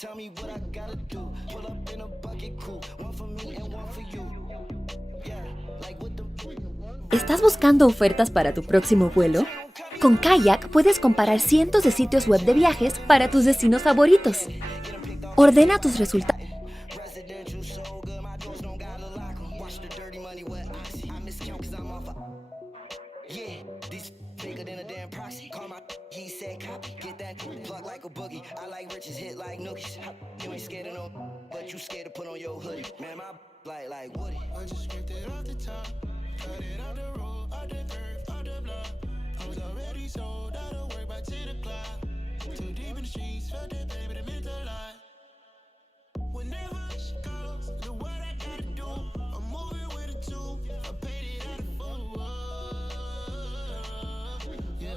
Tell me what I gotta do. Pull up in a bucket crew. One for me and one for you. Yeah, like with the... ¿Estás buscando ofertas para tu próximo vuelo? Con Kayak puedes comparar cientos de sitios web de viajes para tus destinos favoritos. Ordena tus resultados. Plug like a boogie. I like riches, hit like nookies. You ain't scared of no, but you scared to put on your hoodie. Man, my like Woody. I just scraped it off the top, cut it off the road, off the curve, off the block. I was already sold out of work by 10 o'clock. Too deep in the streets, felt that baby, that meant a lot. Whenever she calls, do what I gotta do. I'm moving with a two. I paid it out of full. Yeah.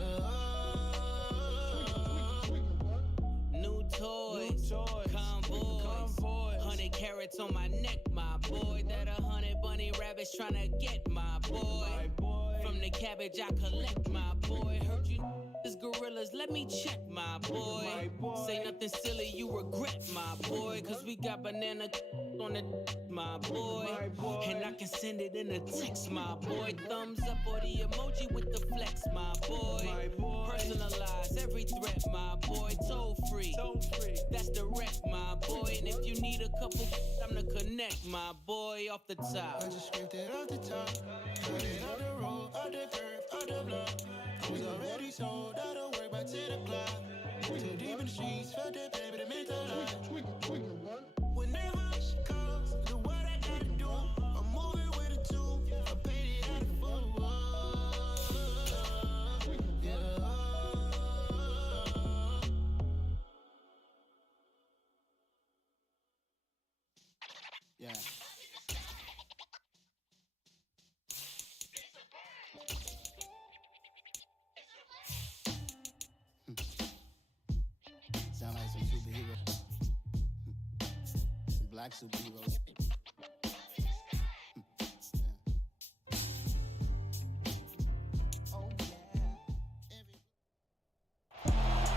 Toys, convoys, 100 carats on my neck, my boy. That 100 bunny rabbits tryna get my boy. From the cabbage I collect, my boy. Heard you is gorillas, let me check, my boy. Say nothing silly, you regret, my boy. Cause we got banana on the my boy. And I can send it in a text, my boy. Thumbs up or the emoji with the flex, my boy. Personalize every threat, my boy. Toll free, that's direct, my boy. And if you need a couple, I'm to connect, my boy, off the top. I just scraped it off the top, cut it off the road, off the curve, off the block. I was already sold out of work by 10 o'clock. Too deep in the streets, felt that baby, that meant a lot. Whenever she calls, do what I gotta do. I'm moving with a two. I paid it out of full. Yeah. Yeah. Sound like some superheroes. Some black superheroes.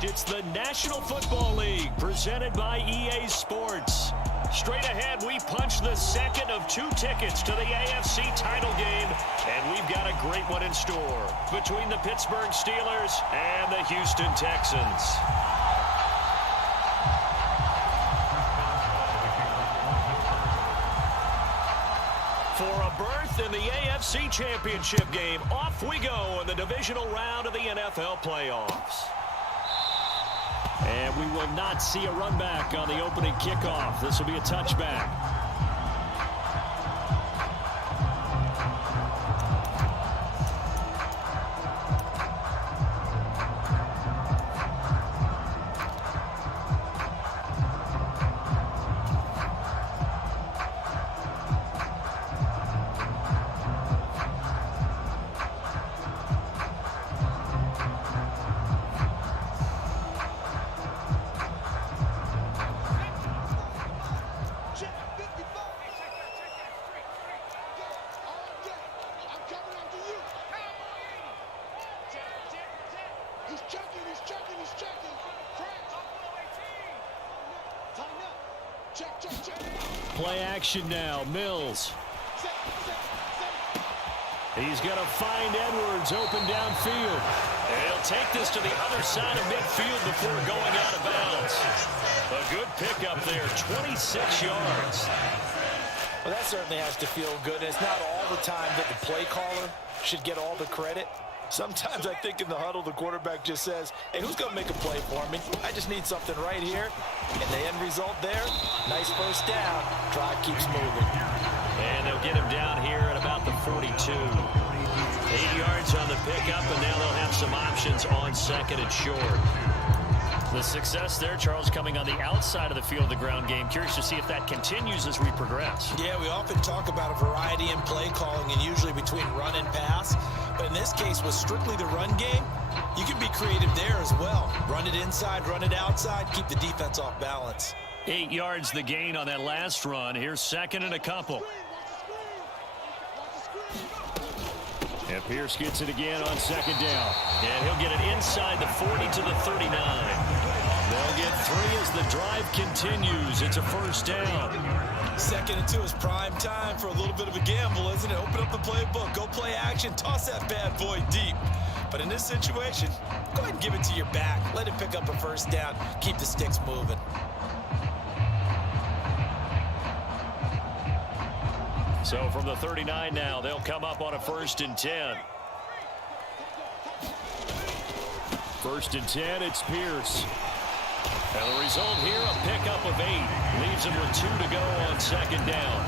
It's the National Football League presented by EA Sports. Straight ahead, we punch the second of 2 tickets to the AFC title game, and we've got a great one in store between the Pittsburgh Steelers and the Houston Texans. For a berth in the AFC Championship game, off we go in the divisional round of the NFL playoffs. And we will not see a run back on the opening kickoff. This will be a touchback. Play action now, Mills. He's going to find Edwards open downfield. And he'll take this to the other side of midfield before going out of bounds. A good pickup there, 26 yards. Well, that certainly has to feel good. It's not all the time that the play caller should get all the credit. Sometimes I think in the huddle, the quarterback just says, hey, who's going to make a play for me? I just need something right here. And the end result there, nice first down. Drive keeps moving. And they'll get him down here at about the 42. 8 yards on the pickup, and now they'll have some options on second and short. The success there, Charles, coming on the outside of the field of the ground game. Curious to see if that continues as we progress. Yeah, we often talk about a variety in play calling and usually between run and pass. But in this case, with strictly the run game, you can be creative there as well. Run it inside, run it outside, keep the defense off balance. 8 yards the gain on that last run. Here's second and a couple. And Pierce gets it again on second down. And he'll get it inside the 40 to the 39. They'll get 3 as the drive continues. It's a first down. 2nd and 2 is prime time for a little bit of a gamble, isn't it? Open up the playbook, go play action, toss that bad boy deep. But in this situation, go ahead and give it to your back. Let it pick up a first down. Keep the sticks moving. So from the 39 now, they'll come up on a 1st and 10. 1st and 10, it's Pierce. And the result here, a pickup of 8. Leaves him with 2 to go on 2nd down.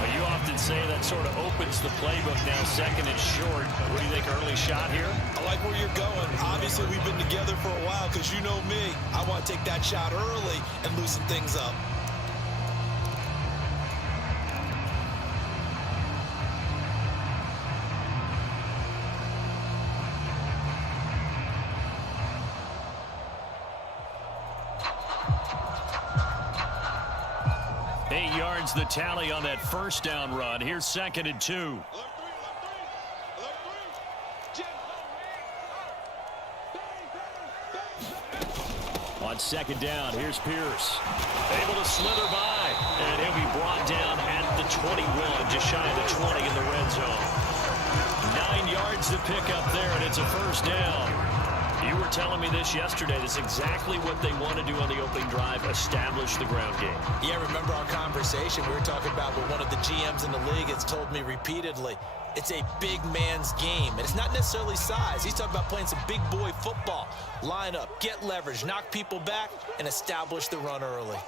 But you often say that sort of opens the playbook now, 2nd and short. What do you think, early shot here? I like where you're going. Obviously, we've been together for a while because you know me. I want to take that shot early and loosen things up. The tally on that 1st down run. Here's 2nd and 2. On 2nd down, here's Pierce. Able to slither by, and he'll be brought down at the 21, just shy of the 20 in the red zone. 9 yards to pick up there, and it's a first down. You were telling me this yesterday. This is exactly what they want to do on the opening drive, establish the ground game. Yeah, remember our conversation? We were talking about what one of the GMs in the league has told me repeatedly. It's a big man's game, and it's not necessarily size. He's talking about playing some big boy football. Line up, get leverage, knock people back, and establish the run early.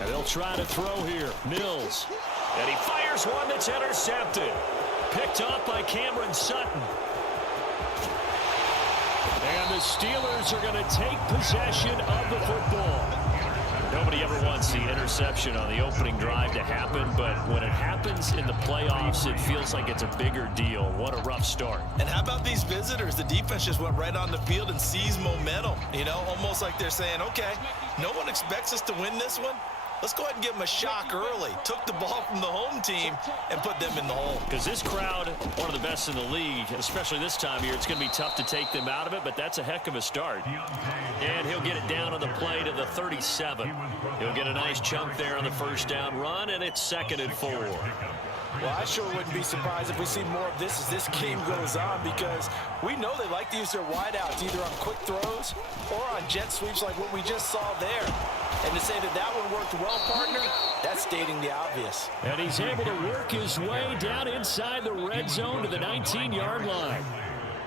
And they'll try to throw here. Mills. And he fires one that's intercepted. Picked up by Cameron Sutton. And the Steelers are going to take possession of the football. Nobody ever wants the interception on the opening drive to happen, but when it happens in the playoffs, it feels like it's a bigger deal. What a rough start. And how about these visitors? The defense just went right on the field and seized momentum. You know, almost like they're saying, okay, no one expects us to win this one. Let's go ahead and give them a shock early. Took the ball from the home team and put them in the hole. Because this crowd, one of the best in the league, especially this time of year, it's going to be tough to take them out of it, but that's a heck of a start. And he'll get it down on the play to the 37. He'll get a nice chunk there on the first down run, and it's 2nd and 4. Well, I sure wouldn't be surprised if we see more of this as this game goes on, because we know they like to use their wideouts either on quick throws or on jet sweeps like what we just saw there. And to say that that one worked well, partner, that's stating the obvious. And he's able to work his way down inside the red zone to the 19-yard line.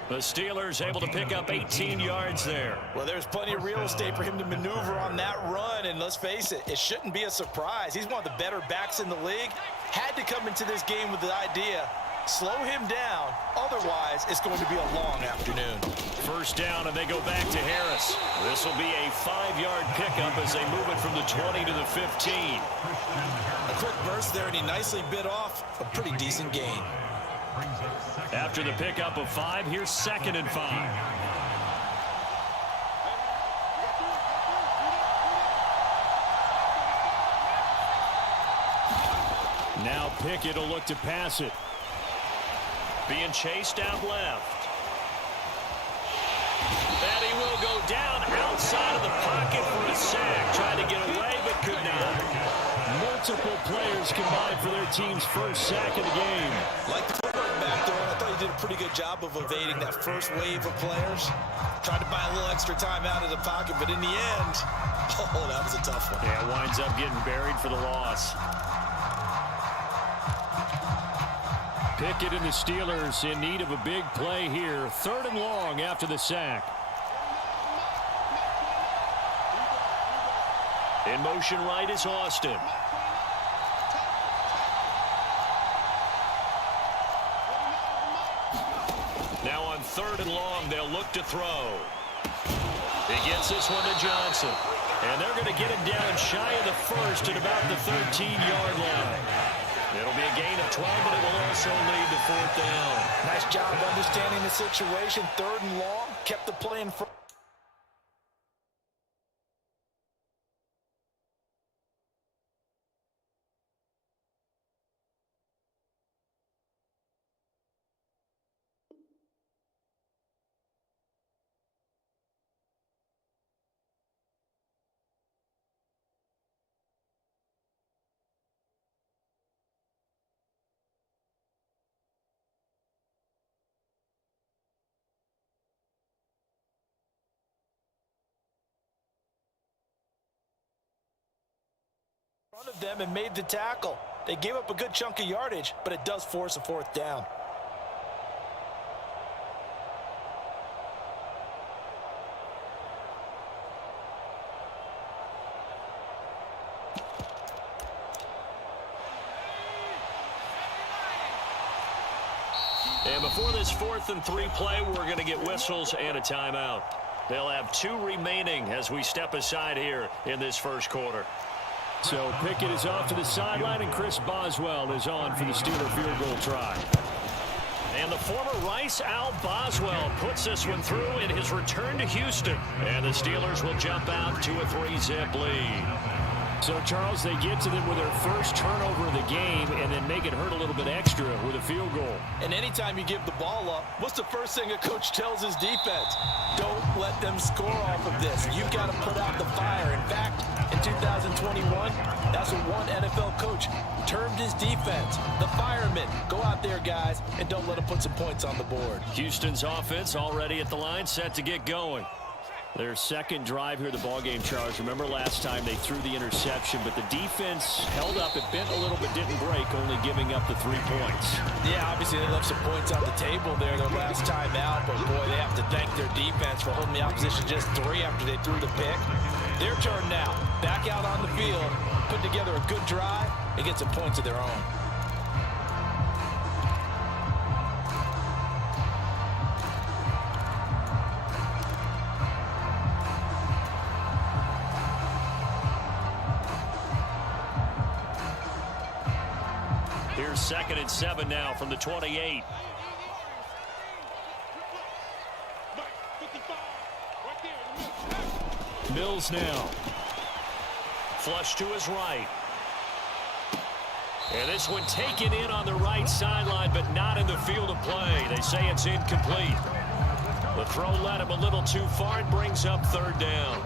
The Steelers able to pick up 18 yards there. Well, there's plenty of real estate for him to maneuver on that run, and let's face it, it shouldn't be a surprise. He's one of the better backs in the league. Had to come into this game with the idea, slow him down, otherwise it's going to be a long afternoon. First down, and they go back to Harris. This will be a 5-yard pickup as they move it from the 20 to the 15. A quick burst there, and he nicely bit off a pretty decent gain. After the pickup of 5, here's 2nd and 5. Now Pickett will look to pass it. Being chased out left. And he will go down outside of the pocket for a sack. Tried to get away, but could not. Multiple players combined for their team's first sack of the game. Like the footwork back there, I thought he did a pretty good job of evading that first wave of players. Tried to buy a little extra time out of the pocket, but in the end, oh, that was a tough one. Yeah, winds up getting buried for the loss. Pickett and the Steelers in need of a big play here. 3rd and long after the sack. In motion right is Austin. Now on 3rd and long, they'll look to throw. He gets this one to Johnson. And they're going to get him down shy of the first at about the 13-yard line. It'll be a gain of 12, but it will also lead to 4th down. Nice job understanding the situation. 3rd and long, kept the play in front. Front of them and made the tackle. They gave up a good chunk of yardage, but it does force a fourth down. And before this 4th and 3 play, we're going to get whistles and a timeout. They'll have 2 remaining as we step aside here in this first quarter. So Pickett is off to the sideline, and Chris Boswell is on for the Steeler field goal try. And the former Rice Al Boswell puts this one through in his return to Houston. And the Steelers will jump out to a 3-zip lead. So, Charles, they get to them with their first turnover of the game and then make it hurt a little bit extra with a field goal. And anytime you give the ball up, what's the first thing a coach tells his defense? Don't let them score off of this. You've got to put out the fire. In fact, in 2021, that's what one NFL coach termed his defense. The firemen. Go out there, guys, and don't let them put some points on the board. Houston's offense already at the line, set to get going. Their second drive here, the ballgame, Charles. Remember last time they threw the interception, but the defense held up. It bent a little but didn't break, only giving up the 3 points. Yeah, obviously they left some points on the table there their last time out, but boy, they have to thank their defense for holding the opposition just 3 after they threw the pick. Their turn now. Back out on the field, put together a good drive, and get some points of their own. Here's 2nd and 7 now from the 28. Mills now. Flush to his right. And this one taken in on the right sideline, but not in the field of play. They say it's incomplete. The throw led him a little too far and brings up 3rd down.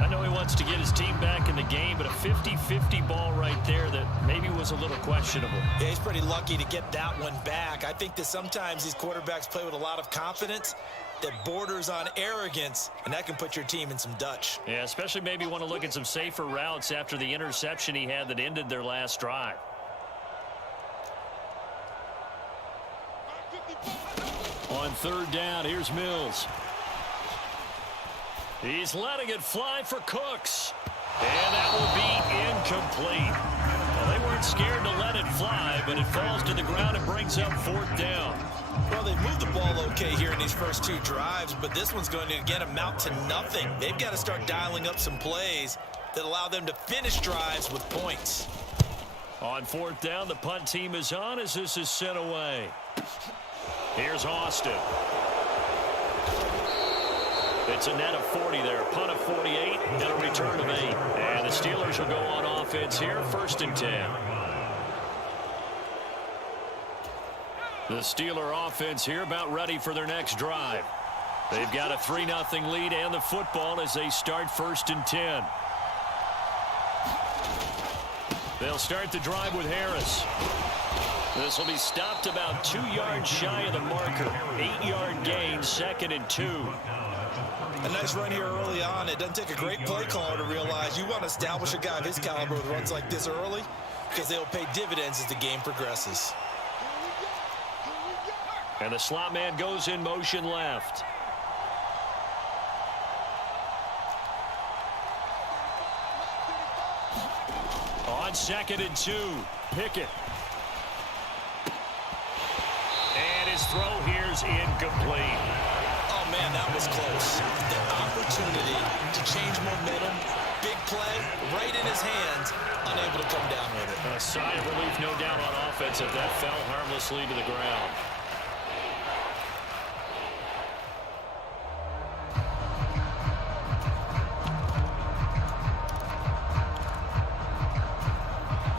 I know he wants to get his team back in the game, but a 50-50 ball right there that maybe was a little questionable. Yeah, he's pretty lucky to get that one back. I think that sometimes these quarterbacks play with a lot of confidence that borders on arrogance, and that can put your team in some Dutch. Yeah, especially maybe want to look at some safer routes after the interception he had that ended their last drive. On 3rd down, here's Mills. He's letting it fly for Cooks. And that will be incomplete. Well, they weren't scared to let it fly, but it falls to the ground and brings up 4th down. Well, they've moved the ball okay here in these first 2 drives, but this one's going to, again, amount to nothing. They've got to start dialing up some plays that allow them to finish drives with points. On 4th down, the punt team is on as this is sent away. Here's Austin. It's a net of 40 there, punt of 48, and a return of 8. And the Steelers will go on offense here, 1st and 10. The Steeler offense here about ready for their next drive. They've got a 3-0 lead and the football as they start 1st and 10. They'll start the drive with Harris. This will be stopped about 2 yards shy of the marker. 8-yard gain, 2nd and 2. A nice run here early on. It doesn't take a great play caller to realize you want to establish a guy of his caliber with runs like this early because they'll pay dividends as the game progresses. And the slot man goes in motion left. On 2nd and 2, Pickett. And his throw here's incomplete. Oh, man, that was close. The opportunity to change momentum, big play, right in his hands, unable to come down with it. A sigh of relief, no doubt, on offense if that fell harmlessly to the ground.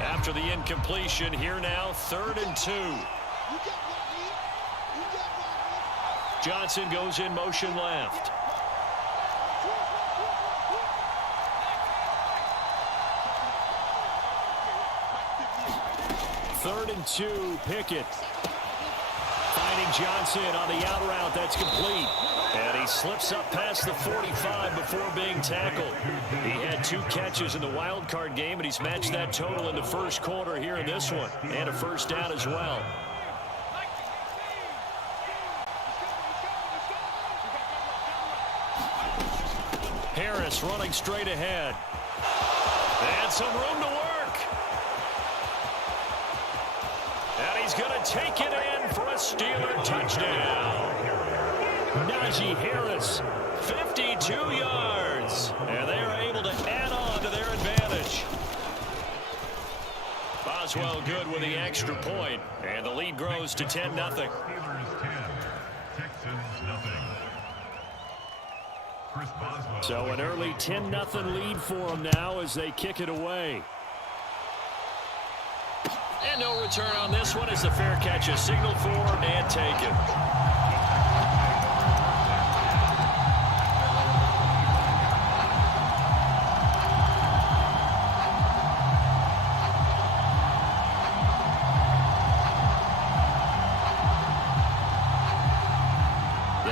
After the incompletion, here now, 3rd and 2. Johnson goes in motion left. Third and 2, Pickett. Finding Johnson on the out route, that's complete. And he slips up past the 45 before being tackled. He had 2 catches in the wild card game, and he's matched that total in the first quarter here in this one. And a first down as well. Harris running straight ahead. And some room to work. And he's going to take it in for a Steeler touchdown. Najee Harris, 52 yards. And they are able to add on to their advantage. Boswell good with the extra point. And the lead grows to 10-0. Steelers 10, Texans nothing. So an early 10-0 lead for them now as they kick it away. And no return on this one as the fair catch is signaled for and taken.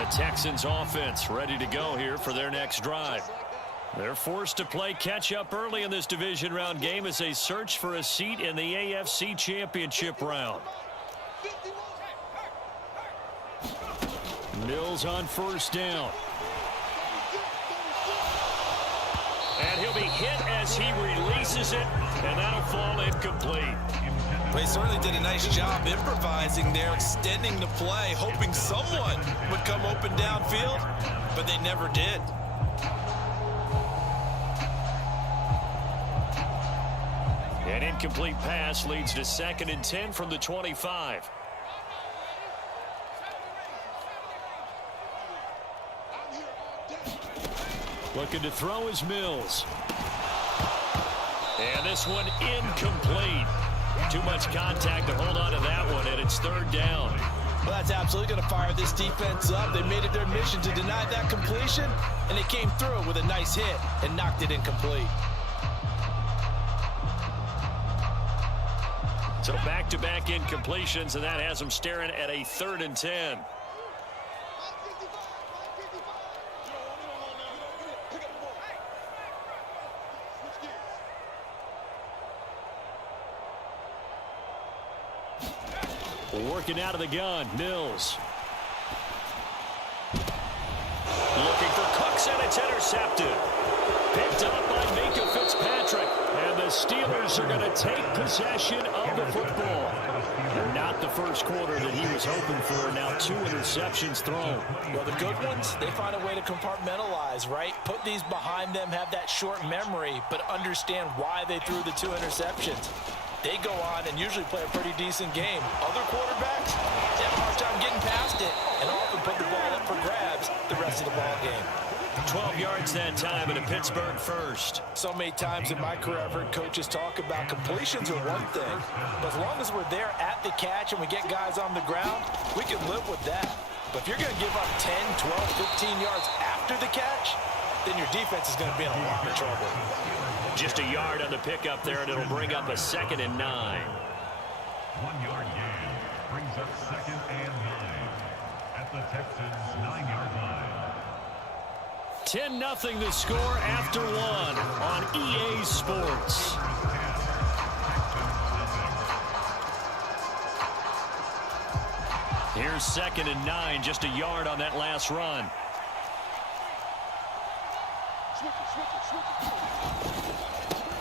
Texans offense ready to go here for their next drive. They're forced to play catch-up early in this division round game as they search for a seat in the AFC Championship round. Mills on first down. And he'll be hit as he releases it, and that'll fall incomplete. They certainly did a nice job improvising there, extending the play, hoping someone would come open downfield, but they never did. An incomplete pass leads to 2nd and 10 from the 25. Looking to throw is Mills. And this one incomplete. Too much contact to hold on to that one, and it's 3rd down. Well, that's absolutely going to fire this defense up. They made it their mission to deny that completion, and they came through with a nice hit and knocked it incomplete. So back-to-back incompletions, and that has them staring at a 3rd and 10. Working out of the gun, Mills. Looking for Cooks, and it's intercepted. Picked up by Minka Fitzpatrick. And the Steelers are going to take possession of the football. And not the first quarter that he was hoping for. Now 2 interceptions thrown. Well, the good ones, they find a way to compartmentalize, right? Put these behind them, have that short memory, but understand why they threw the 2 interceptions. They go on and usually play a pretty decent game. Other quarterbacks, they have a hard time getting past it and often put the ball up for grabs the rest of the ball game. 12 yards that time and a Pittsburgh first. So many times in my career I've heard coaches talk about completions are one thing, but as long as we're there at the catch and we get guys on the ground, we can live with that. But if you're going to give up 10, 12, 15 yards after the catch, then your defense is going to be in a lot of trouble. Just a yard on the pickup there, and it'll bring up a 2nd and 9. 1-yard gain brings up 2nd and 9 at the Texans' 9-yard line. 10-0 the score after 1 on EA Sports. Here's 2nd and 9, just a yard on that last run.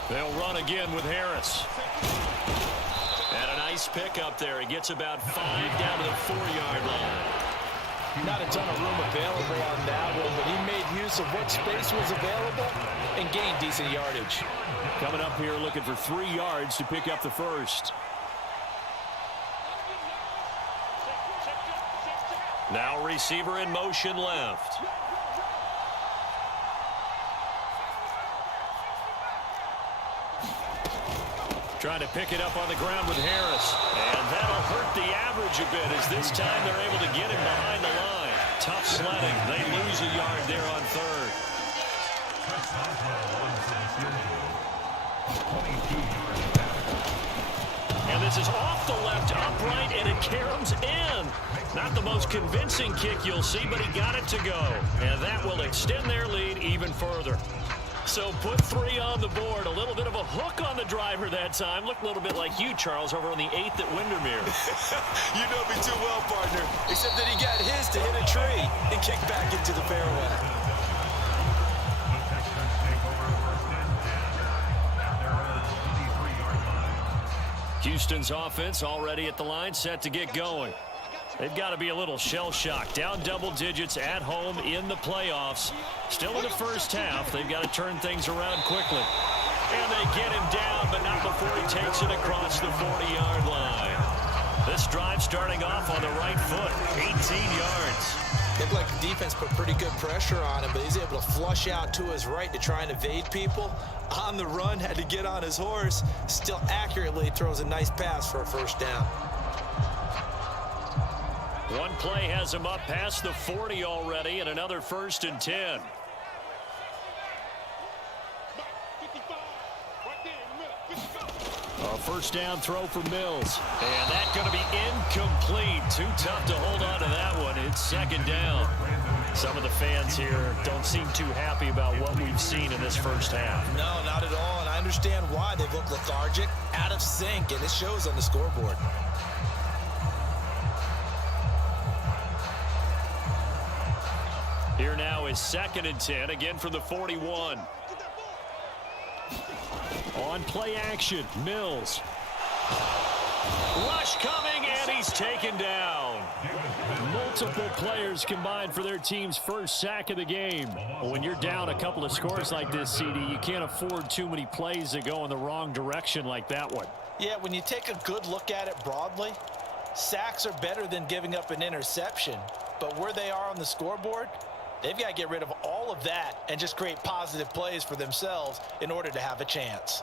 They'll run again with Harris. And a nice pick up there. He gets about 5 down to the 4-yard line. Not a ton of room available on that one, but he made use of what space was available and gained decent yardage. Coming up here looking for 3 yards to pick up the first. Now receiver in motion left. Trying to pick it up on the ground with Harris. And that'll hurt the average a bit as this time they're able to get him behind the line. Tough sledding. They lose a yard there on 3rd. And this is off the left upright, and it caroms in. Not the most convincing kick you'll see, but he got it to go. And that will extend their lead even further. So put 3 on the board. A little bit of a hook on the driver that time. Looked a little bit like you, Charles, over on the 8th at Windermere. You know me too well, partner. Except that he got his to hit a tree and kick back into the fairway. The Texans take over first and 10 at their own 23-yard line. Houston's offense already at the line, set to get going. They've got to be a little shell-shocked. Down double digits at home in the playoffs. Still in the first half. They've got to turn things around quickly. And they get him down, but not before he takes it across the 40-yard line. This drive starting off on the right foot. 18 yards. Looked like the defense put pretty good pressure on him, but he's able to flush out to his right to try and evade people. On the run, had to get on his horse. Still accurately throws a nice pass for a first down. One play has him up past the 40 already, and another 1st and 10. A first down throw for Mills. And that's going to be incomplete. Too tough to hold on to that one. It's 2nd down. Some of the fans here don't seem too happy about what we've seen in this first half. No, not at all, and I understand why. They've looked lethargic, out of sync, and it shows on the scoreboard. Here now is 2nd and 10, again from the 41. On play action, Mills. Rush coming, and he's taken down. Multiple players combined for their team's first sack of the game. When you're down a couple of scores like this, CD, you can't afford too many plays that go in the wrong direction like that one. Yeah, when you take a good look at it broadly, sacks are better than giving up an interception. But where they are on the scoreboard, they've got to get rid of all of that and just create positive plays for themselves in order to have a chance.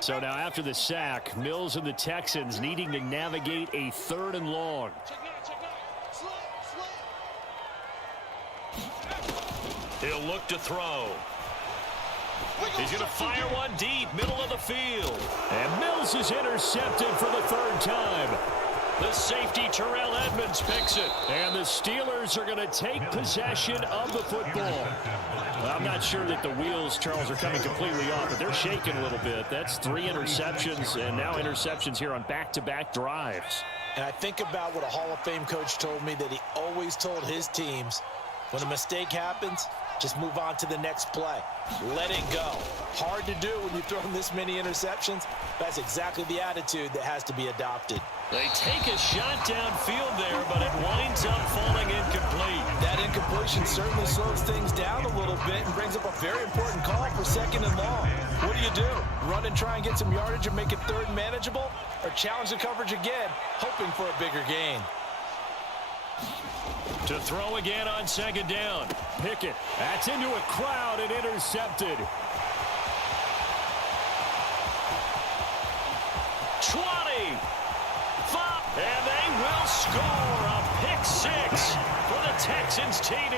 So now after the sack, Mills and the Texans needing to navigate a 3rd and long. He'll look to throw. He's going to fire one deep, middle of the field. And Mills is intercepted for the 3rd time. The safety, Terrell Edmonds, picks it. And the Steelers are going to take possession of the football. Well, I'm not sure that the wheels, Charles, are coming completely off, but they're shaking a little bit. That's 3 interceptions, and now interceptions here on back-to-back drives. And I think about what a Hall of Fame coach told me, that he always told his teams, when a mistake happens, just move on to the next play. Let it go. Hard to do when you throw this many interceptions. That's exactly the attitude that has to be adopted. They take a shot downfield there, but it winds up falling incomplete. That incompletion certainly slows things down a little bit and brings up a very important call for 2nd and long. What do? Run and try and get some yardage and make it 3rd manageable? Or challenge the coverage again, hoping for a bigger gain? To throw again on 2nd down. Pickett. That's into a crowd and intercepted. 20. 5. And they will score a pick 6 for the Texans TD.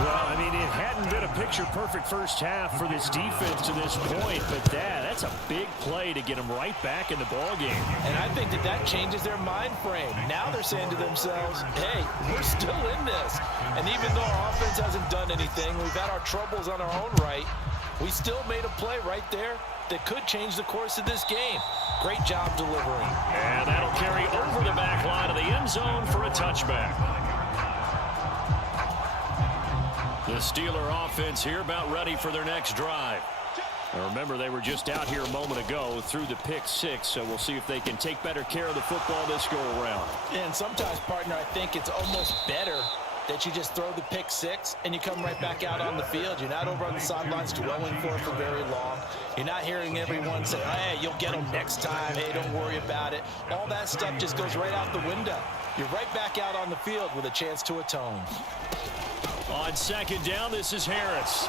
Well, I mean, it hadn't been a picture-perfect first half for this defense to this point, but that's a big play to get them right back in the ballgame. And I think that changes their mind frame. Now they're saying to themselves, hey, we're still in this. And even though our offense hasn't done anything, we've had our troubles on our own right, we still made a play right there that could change the course of this game. Great job delivering. And that'll carry over the back line of the end zone for a touchback. The Steeler offense here about ready for their next drive. Now remember, they were just out here a moment ago through the pick 6, so we'll see if they can take better care of the football this go-around. And sometimes, partner, I think it's almost better that you just throw the pick 6 and you come right back out on the field. You're not over on the sidelines dwelling for very long. You're not hearing everyone say, hey, you'll get them next time. Hey, don't worry about it. All that stuff just goes right out the window. You're right back out on the field with a chance to atone. On 2nd down, this is Harris.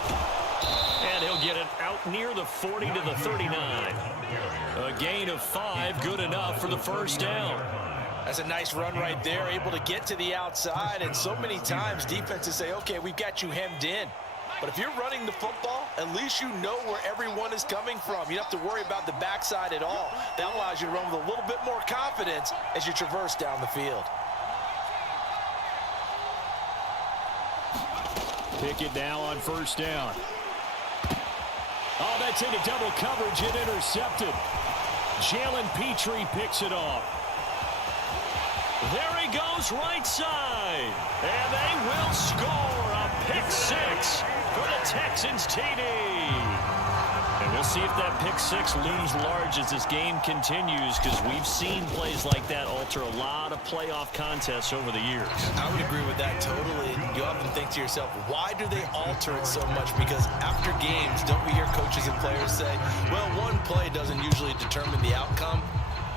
And he'll get it out near the 40 to the 39. A gain of 5, good enough for the first down. That's a nice run right there, able to get to the outside, and so many times defenses say, okay, we've got you hemmed in. But if you're running the football, at least you know where everyone is coming from. You don't have to worry about the backside at all. That allows you to run with a little bit more confidence as you traverse down the field. Pickett now on first down. Oh, that's into double coverage and intercepted. Jalen Petrie picks it off. There he goes right side. And they will score a pick six for the Texans TD. And we'll see if that pick six looms large as this game continues, because we've seen plays like that alter a lot of playoff contests over the years. I would agree with that totally. You often think to yourself, why do they alter it so much? Because after games, don't we hear coaches and players say, well, one play doesn't usually determine the outcome?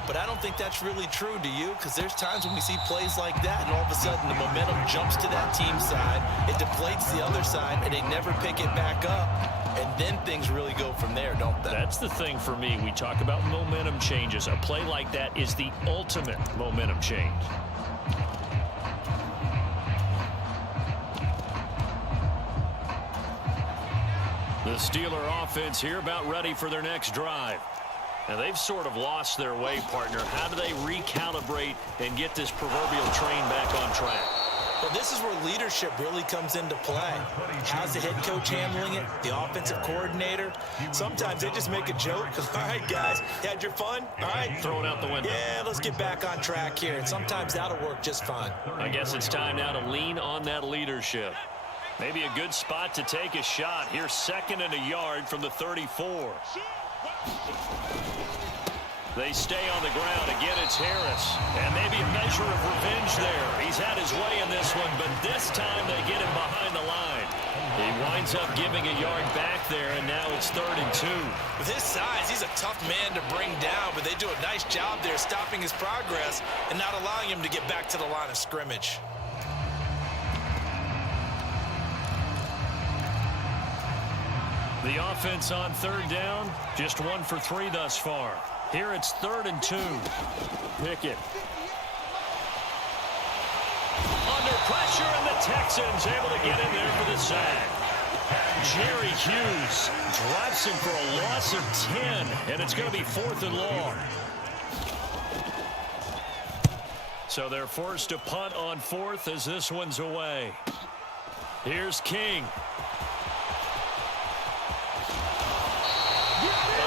But I don't think that's really true, do you? Because there's times when we see plays like that, and all of a sudden the momentum jumps to that team side, it deflates the other side, and they never pick it back up. And then things really go from there, don't they? That's the thing for me. We talk about momentum changes. A play like that is the ultimate momentum change. The Steeler offense here about ready for their next drive. And they've sort of lost their way, partner. How do they recalibrate and get this proverbial train back on track? Well, this is where leadership really comes into play. How's the head coach handling it? The offensive coordinator? Sometimes they just make a joke. All right, guys, you had your fun? All right. Throw it out the window. Yeah, let's get back on track here. And sometimes that'll work just fine. I guess it's time now to lean on that leadership. Maybe a good spot to take a shot. Here's 2nd and a yard from the 34. They stay on the ground. Again, it's Harris. And maybe a measure of revenge there. He's had his way in this one, but this time they get him behind the line. He winds up giving a yard back there, and now it's 3rd and 2. With his size, he's a tough man to bring down, but they do a nice job there stopping his progress and not allowing him to get back to the line of scrimmage. The offense on 3rd down, just 1 for 3 thus far. Here it's 3rd and 2. Pickett. Under pressure, and the Texans able to get in there for the sack. Jerry Hughes drops him for a loss of 10, and it's going to be 4th and long. So they're forced to punt on 4th as this one's away. Here's King.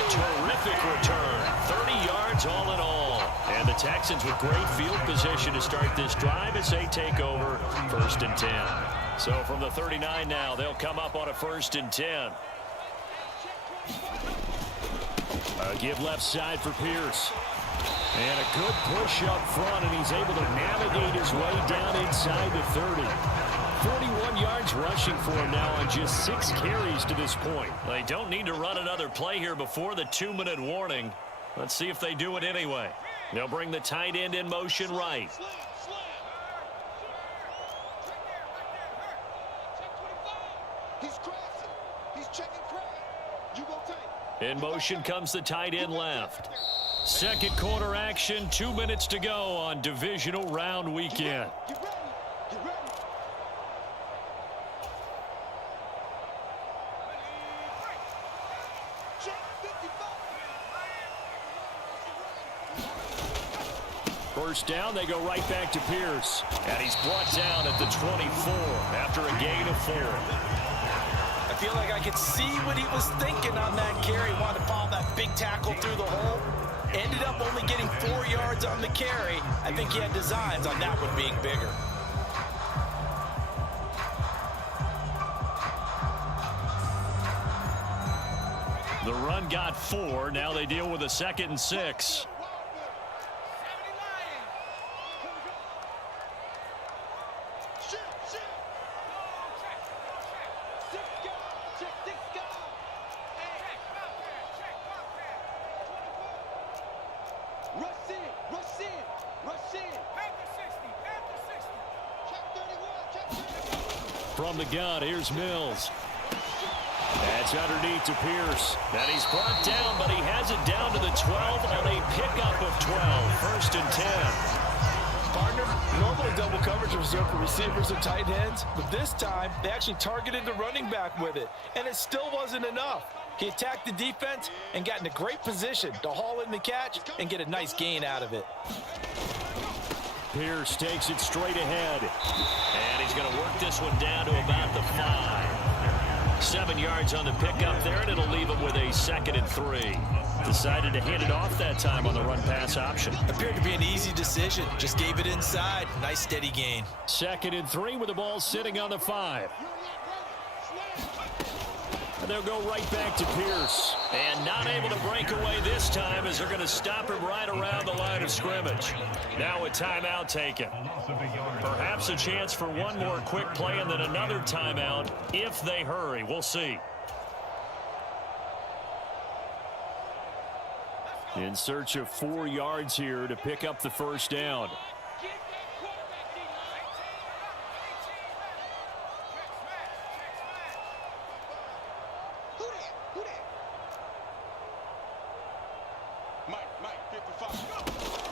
Terrific return. 30 yards all in all. And the Texans with great field position to start this drive as they take over 1st and 10. So from the 39 now, they'll come up on a 1st and 10. A give left side for Pierce. And a good push up front, and he's able to navigate his way down inside the 30. 41 yards rushing for him now on just 6 carries to this point. They don't need to run another play here before the 2-minute warning. Let's see if they do it anyway. They'll bring the tight end in motion right. In motion comes the tight end left. 2nd quarter action, 2 minutes to go on divisional round weekend. First down, they go right back to Pierce. And he's brought down at the 24 after a gain of 4. I feel like I could see what he was thinking on that carry. Wanted to follow that big tackle through the hole. Ended up only getting 4 yards on the carry. I think he had designs on that one being bigger. The run got 4. Now they deal with a 2nd and 6. From the gun, here's Mills. That's underneath to Pierce. And he's brought down, but he has it down to the 12 on a pickup of 12. 1st and 10. Normally double coverage is reserved for receivers and tight ends, but this time they actually targeted the running back with it, and it still wasn't enough. He attacked the defense and got in a great position to haul in the catch and get a nice gain out of it. Pierce takes it straight ahead. And he's going to work this one down to about the 5. 7 yards on the pickup there, and it'll leave him with a 2nd and 3. Decided to hand it off that time on the run-pass option. Appeared to be an easy decision. Just gave it inside. Nice steady gain. 2nd and 3 with the ball sitting on the 5. And they'll go right back to Pierce. And not able to break away this time as they're going to stop him right around the line of scrimmage. Now a timeout taken. Perhaps a chance for one more quick play and then another timeout if they hurry. We'll see. In search of 4 yards here to pick up the first down.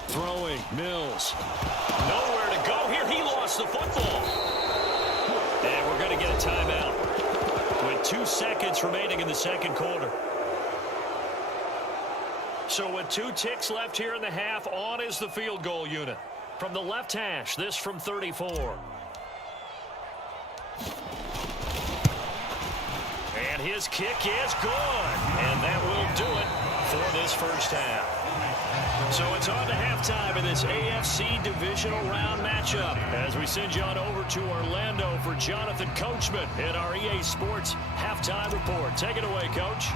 Throwing, Mills. Nowhere to go here. He lost the football. And we're going to get a timeout with 2 seconds remaining in the second quarter. So with 2 ticks left here in the half, on is the field goal unit. From the left hash, this from 34. And his kick is good. And that will do it for this first half. So it's on to halftime in this AFC Divisional Round matchup as we send you on over to Orlando for Jonathan Coachman in our EA Sports Halftime Report. Take it away, Coach.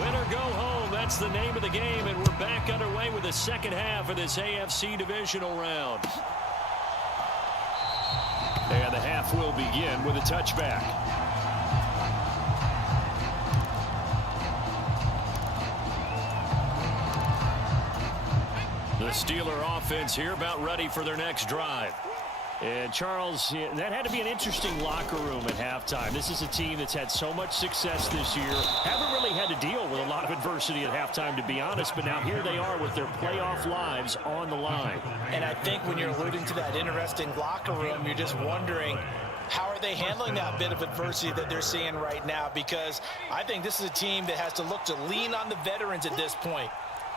Win or go home, that's the name of the game, and we're back underway with the second half of this AFC Divisional Round. And the half will begin with a touchback. The Steeler offense here about ready for their next drive. And Charles, that had to be an interesting locker room at halftime. This is a team that's had so much success this year. Haven't really had to deal with a lot of adversity at halftime, to be honest. But now here they are with their playoff lives on the line. And I think when you're alluding to that interesting locker room, you're just wondering, how are they handling that bit of adversity that they're seeing right now? Because I think this is a team that has to look to lean on the veterans at this point.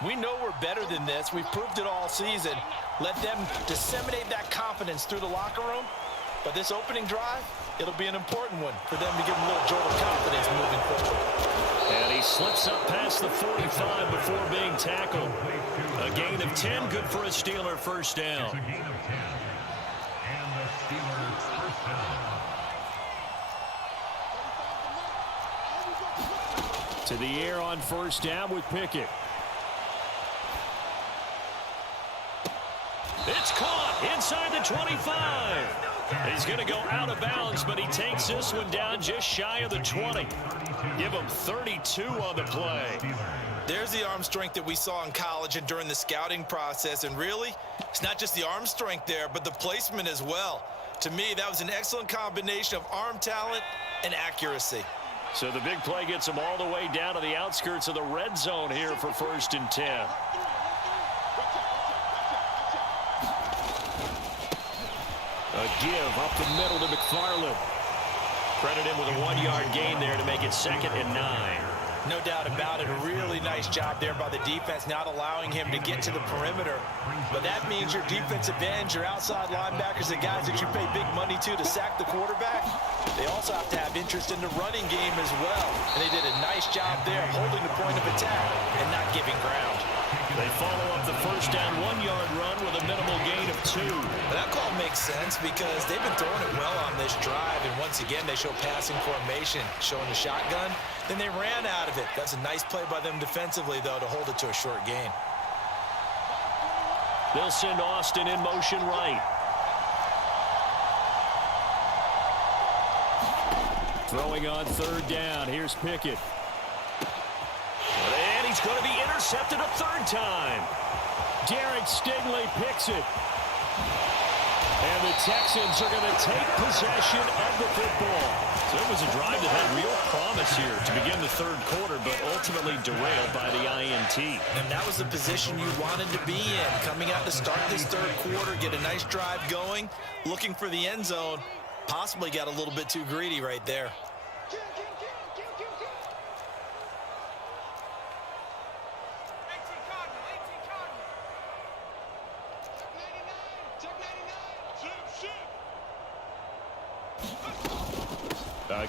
We know we're better than this. We've proved it all season. Let them disseminate that confidence through the locker room. But this opening drive, it'll be an important one for them to give them a little jolt of confidence moving forward. And he slips up past the 45 before being tackled. A gain of 10, good for a Steeler first down. It's a gain of 10. And the Steelers first down. To the air on first down with Pickett. It's caught inside the 25. He's going to go out of bounds, but he takes this one down just shy of the 20. Give him 32 on the play. There's the arm strength that we saw in college and during the scouting process. And really, it's not just the arm strength there, but the placement as well. To me, that was an excellent combination of arm talent and accuracy. So the big play gets him all the way down to the outskirts of the red zone here for 1st and 10. A give up the middle to McFarland. Credit him with a 1-yard gain there to make it 2nd and 9. No doubt about it. A really nice job there by the defense, not allowing him to get to the perimeter. But that means your defensive ends, your outside linebackers, the guys that you pay big money to sack the quarterback, they also have to have interest in the running game as well. And they did a nice job there, holding the point of attack and not giving ground. They follow up the first down 1-yard run with a minimal gain of 2. That call makes sense because they've been throwing it well on this drive. And once again, they show passing formation, showing the shotgun. Then they ran out of it. That's a nice play by them defensively, though, to hold it to a short gain. They'll send Austin in motion right. Throwing on 3rd down. Here's Pickett. And he's going to be intercepted a 3rd time. Derek Stingley picks it. And the Texans are going to take possession of the football. So it was a drive that had real promise here to begin the third quarter, but ultimately derailed by the INT. And that was the position you wanted to be in. Coming out to start this third quarter, get a nice drive going, looking for the end zone. Possibly got a little bit too greedy right there.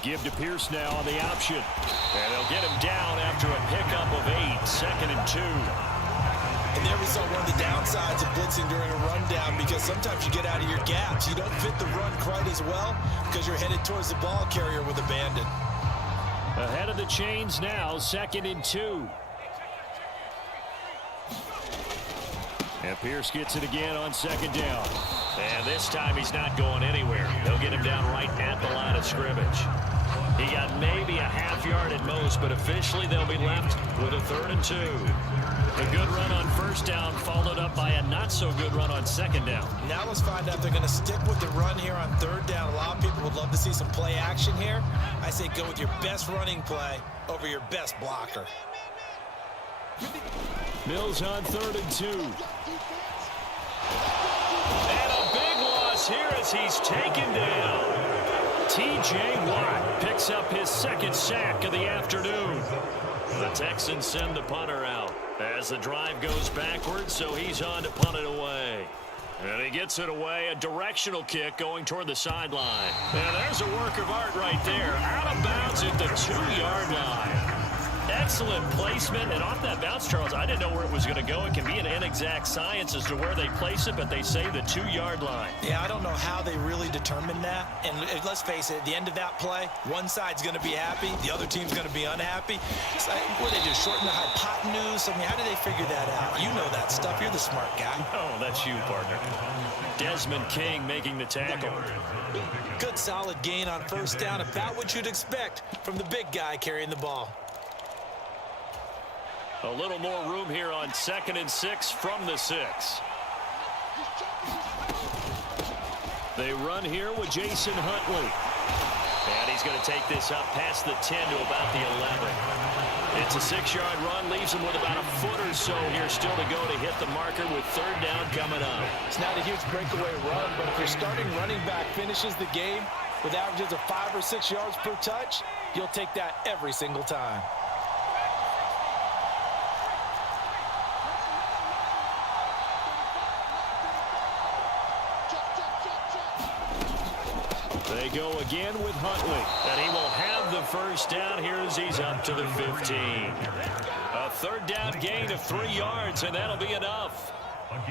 Give to Pierce now on the option. And they'll get him down after a pickup of 8, 2nd and 2. And there we saw one of the downsides of blitzing during a rundown, because sometimes you get out of your gaps. You don't fit the run quite as well because you're headed towards the ball carrier with abandon. Ahead of the chains now, 2nd and 2. And Pierce gets it again on 2nd down. And this time he's not going anywhere. They'll get him down right at the line of scrimmage. He got maybe a half yard at most, but officially they'll be left with a 3rd and 2. A good run on 1st down followed up by a not-so-good run on 2nd down. Now let's find out if they're going to stick with the run here on 3rd down. A lot of people would love to see some play action here. I say go with your best running play over your best blocker. Mills on 3rd and 2. And a big loss here as he's taken down. T.J. Watt picks up his 2nd sack of the afternoon. The Texans send the punter out as the drive goes backwards, so he's on to punt it away. And he gets it away, a directional kick going toward the sideline. And there's a work of art right there. Out of bounds at the 2-yard line. Excellent placement, and off that bounce, Charles, I didn't know where it was going to go. It can be an inexact science as to where they place it, but they say the 2-yard line. Yeah, I don't know how they really determined that. And let's face it, at the end of that play, one side's going to be happy, the other team's going to be unhappy. It's like, what do they do, shorten the hypotenuse? I mean, how do they figure that out? You know that stuff. You're the smart guy. Oh, that's you, partner. Desmond King making the tackle. Good, solid gain on 1st down, about what you'd expect from the big guy carrying the ball. A little more room here on 2nd and 6 from the 6. They run here with Jason Huntley. And he's going to take this up past the 10 to about the 11. It's a 6-yard run, leaves him with about a foot or so here still to go to hit the marker with 3rd down coming up. It's not a huge breakaway run, but if your starting running back finishes the game with averages of 5 or 6 yards per touch, you'll take that every single time. They go again with Huntley, and he will have the 1st down here as he's up to the 15. A 3rd down gain of 3 yards, and that'll be enough.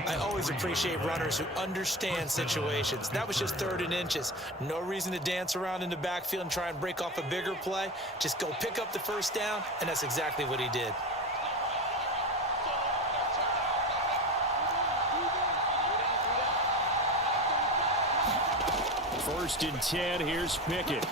I always appreciate runners who understand situations. That was just 3rd and inches. No reason to dance around in the backfield and try and break off a bigger play. Just go pick up the 1st down, and that's exactly what he did. First and 10, here's Pickett.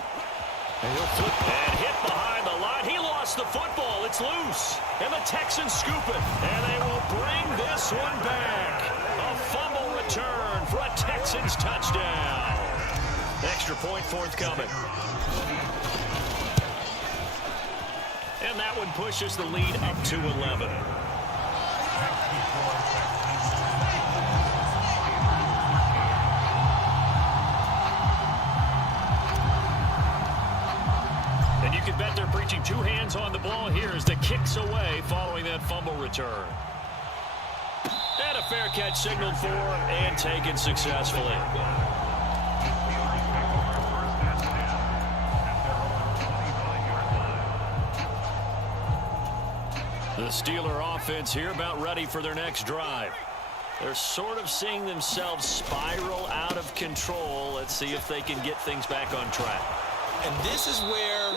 And he'll flip and hit behind the line. He lost the football. It's loose. And the Texans scoop it. And they will bring this one back. A fumble return for a Texans touchdown. Extra point forthcoming. And that one pushes the lead up to 11. And you can bet they're preaching 2 hands on the ball here as the kick's away following that fumble return. And a fair catch signaled for and taken successfully. The Steeler offense here about ready for their next drive. They're sort of seeing themselves spiral out of control. Let's see if they can get things back on track. And this is where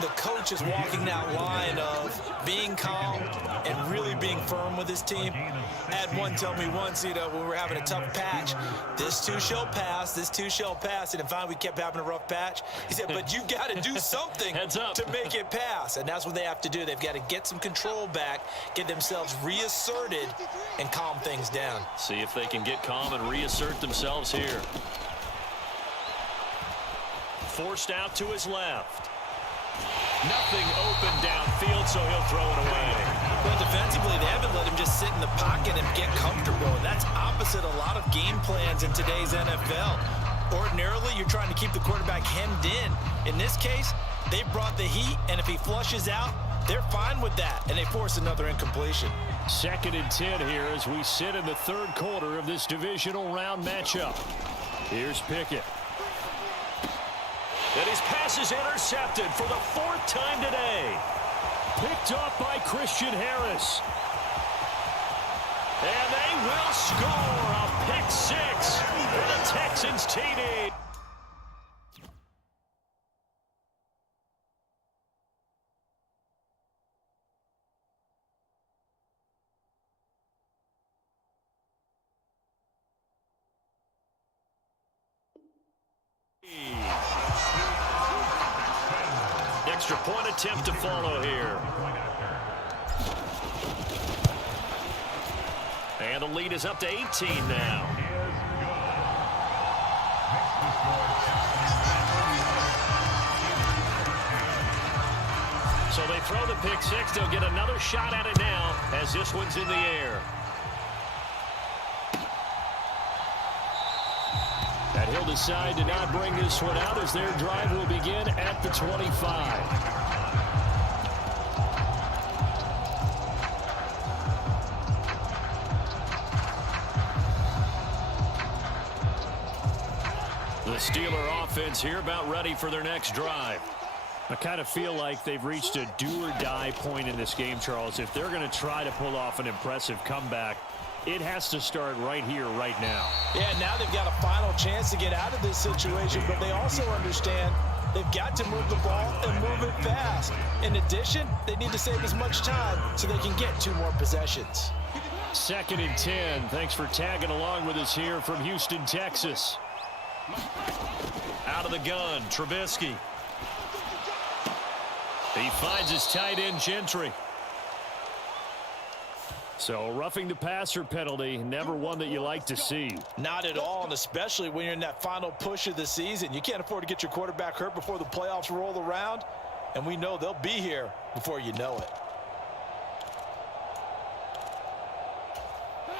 the coach is walking that line of being calm and really being firm with his team. I had one tell me once, when we were having a tough patch, this too shall pass, this too shall pass. And finally we kept having a rough patch. He said, but you got to do something to make it pass. And that's what they have to do. They've got to get some control back, get themselves reasserted, and calm things down. See if they can get calm and reassert themselves here. Forced out to his left. Nothing open downfield, so he'll throw it away. Well, defensively, they haven't let him just sit in the pocket and get comfortable. And that's opposite a lot of game plans in today's NFL. Ordinarily, you're trying to keep the quarterback hemmed in. In this case, they brought the heat, and if he flushes out, they're fine with that, and they force another incompletion. 2nd and 10 here as we sit in the 3rd quarter of this divisional round matchup. Here's Pickett. And his pass is intercepted for the 4th time today. Picked up by Christian Harris. And they will score a pick 6 for the Texans TD. Extra point attempt to follow here. And the lead is up to 18 now. So they throw the pick 6. They'll get another shot at it now as this one's in the air. And he'll decide to not bring this one out as their drive will begin at the 25. The Steeler offense here about ready for their next drive. I kind of feel like they've reached a do-or-die point in this game, Charles. If they're going to try to pull off an impressive comeback, it has to start right here, right now. Yeah, now they've got a final chance to get out of this situation, but they also understand they've got to move the ball and move it fast. In addition, they need to save as much time so they can get 2 more possessions. 2nd and 10. Thanks for tagging along with us here from Houston, Texas. Out of the gun, Trubisky. He finds his tight end, Gentry. So roughing the passer penalty, never one that you like to see. Not at all, and especially when you're in that final push of the season. You can't afford to get your quarterback hurt before the playoffs roll around, and we know they'll be here before you know it.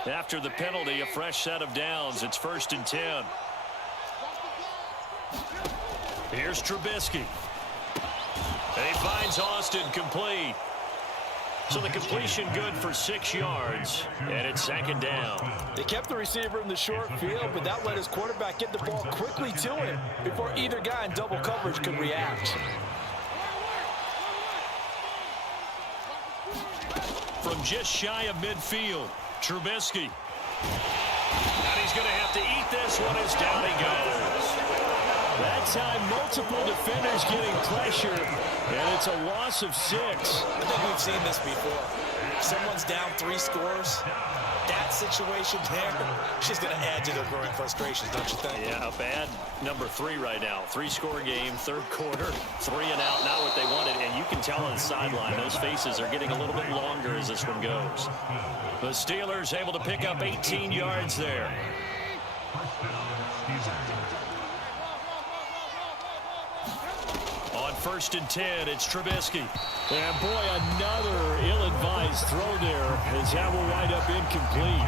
After the penalty, a fresh set of downs. It's 1st and 10. Here's Trubisky. And he finds Austin complete. So the completion good for 6 yards, and it's 2nd down. They kept the receiver in the short field, but that let his quarterback get the ball quickly to him before either guy in double coverage could react. From just shy of midfield, Trubisky. And he's going to have to eat this one as down he goes. That time, multiple defenders getting pressure, and it's a loss of 6. I think we've seen this before. Someone's down 3 scores. That situation there, she's going to add to their growing frustrations, don't you think? Yeah, bad number 3 right now. 3-score game, 3rd quarter, 3 and out, not what they wanted. And you can tell on the sideline, those faces are getting a little bit longer as this one goes. The Steelers able to pick up 18 yards there. On 1st and 10, it's Trubisky. And boy, another ill-advised throw there as that will wind up incomplete.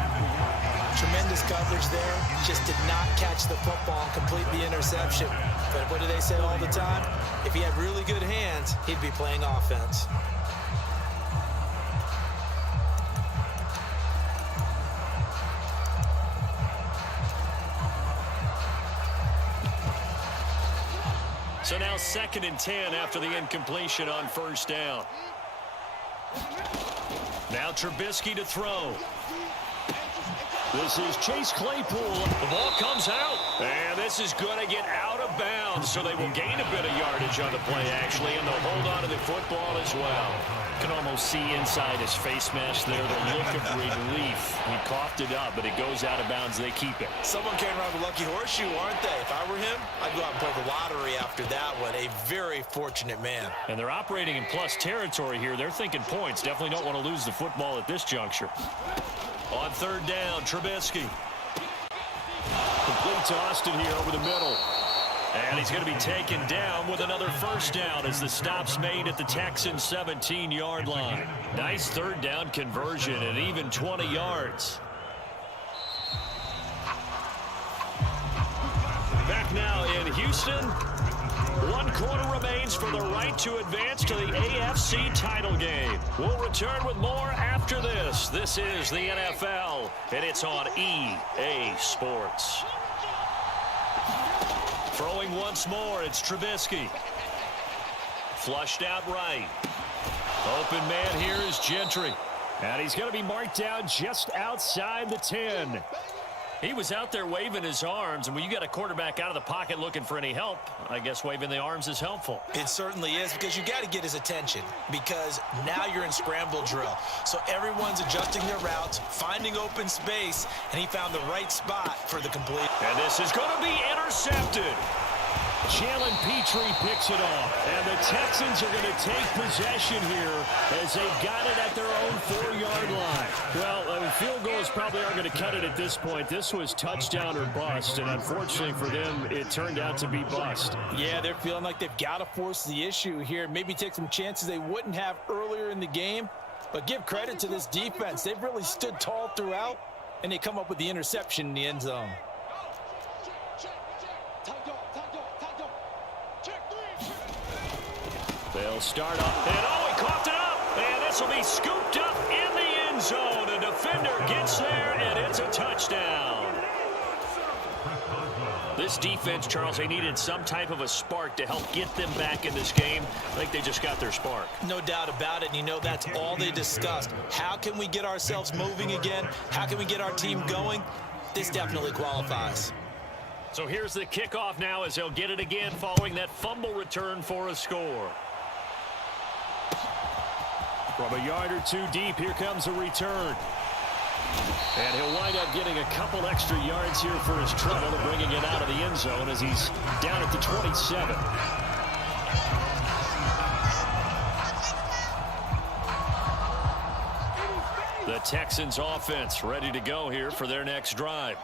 Tremendous coverage there. Just did not catch the football and complete the interception. But what do they say all the time? If he had really good hands, he'd be playing offense. So now 2nd and 10 after the incompletion on 1st down. Now Trubisky to throw. This is Chase Claypool. The ball comes out. And this is going to get out of bounds, so they will gain a bit of yardage on the play, actually, and they'll hold on to the football as well. You can almost see inside his face mask there the look of relief. He coughed it up, but it goes out of bounds. They keep it. Someone came around with a lucky horseshoe, aren't they? If I were him, I'd go out and play the lottery after that one. A very fortunate man. And they're operating in plus territory here. They're thinking points. Definitely don't want to lose the football at this juncture. On third down, Trubisky. Complete to Austin here over the middle. And he's going to be taken down with another first down as the stop's made at the Texans' 17-yard line. Nice third down conversion and even 20 yards. Back now in Houston. 1 quarter remains for the right to advance to the AFC title game. We'll return with more after this. This is the NFL, and it's on EA Sports. Throwing once more, it's Trubisky. Flushed out right. Open man here is Gentry. And he's going to be marked down just outside the 10. He was out there waving his arms, and when you got a quarterback out of the pocket looking for any help, I guess waving the arms is helpful. It certainly is, because you got to get his attention, because now you're in scramble drill. So everyone's adjusting their routes, finding open space, and he found the right spot for the complete. And this is going to be intercepted. Jalen Petrie picks it off, and the Texans are going to take possession here as they've got it at their own 4-yard line. Well, field goals probably aren't going to cut it at this point. This was touchdown or bust, and unfortunately for them, it turned out to be bust. Yeah, they're feeling like they've got to force the issue here, maybe take some chances they wouldn't have earlier in the game. But give credit to this defense. They've really stood tall throughout, and they come up with the interception in the end zone. They'll start up, and he coughed it up, and this will be scooped up in the end zone. A defender gets there, and it's a touchdown. This defense, Charles, they needed some type of a spark to help get them back in this game. I think they just got their spark. No doubt about it, and you know that's all they discussed. How can we get ourselves moving again? How can we get our team going? This definitely qualifies. So here's the kickoff now as they'll get it again following that fumble return for a score. From a yard or two deep, here comes a return. And he'll wind up getting a couple extra yards here for his trouble and bringing it out of the end zone as he's down at the 27. The Texans offense ready to go here for their next drive.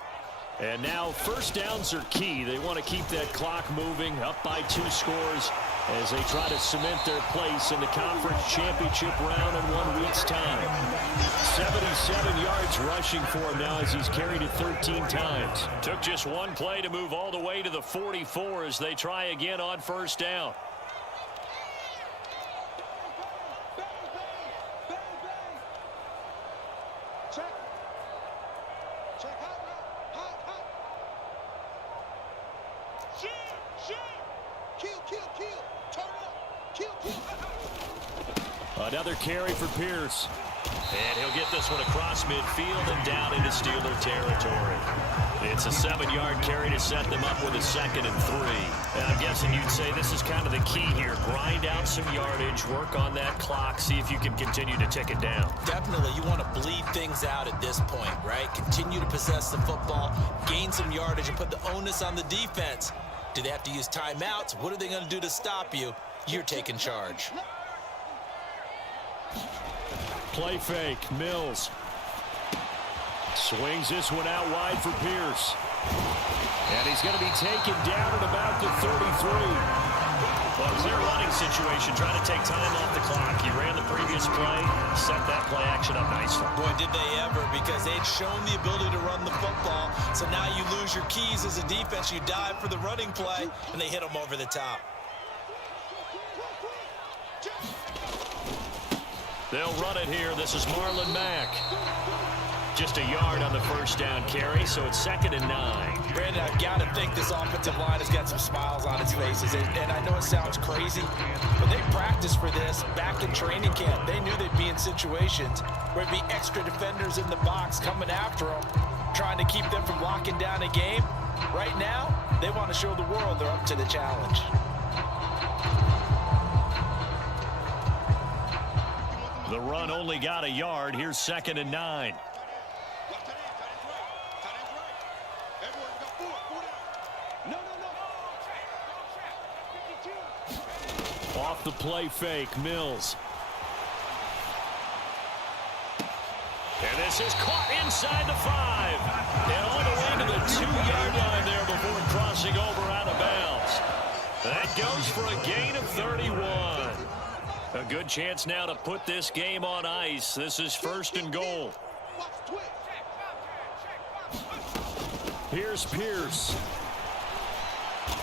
And now first downs are key. They want to keep that clock moving, up by 2 scores as they try to cement their place in the conference championship round in 1 week's time. 77 yards rushing for him now as he's carried it 13 times. Took just one play to move all the way to the 44 as they try again on first down. Another carry for Pierce. And he'll get this one across midfield and down into Steeler territory. It's a 7-yard carry to set them up with a 2nd and 3. And I'm guessing you'd say this is kind of the key here. Grind out some yardage, work on that clock, see if you can continue to tick it down. Definitely. You want to bleed things out at this point, right? Continue to possess the football, gain some yardage, and put the onus on the defense. Do they have to use timeouts? What are they going to do to stop you? You're taking charge. Play fake, Mills. Swings this one out wide for Pierce. And he's going to be taken down at about the 33. Well, clear running situation, trying to take time off the clock. He ran the previous play, set that play action up nicely. Boy, did they ever, because they'd shown the ability to run the football. So now you lose your keys as a defense. You dive for the running play, and they hit them over the top. They'll run it here. This is Marlon Mack. Just a yard on the first down carry, so it's 2nd and 9. Brandon, I've got to think this offensive line has got some smiles on its faces. And I know it sounds crazy, but they practiced for this back in training camp. They knew they'd be in situations where there'd be extra defenders in the box coming after them, trying to keep them from locking down a game. Right now, they want to show the world they're up to the challenge. The run only got a yard. Here's 2nd and 9. Off the play fake, Mills. And this is caught inside the 5. And all the way to the 2-yard line there before crossing over out of bounds. That goes for a gain of 31. A good chance now to put this game on ice. This is 1st and goal. Here's Pierce.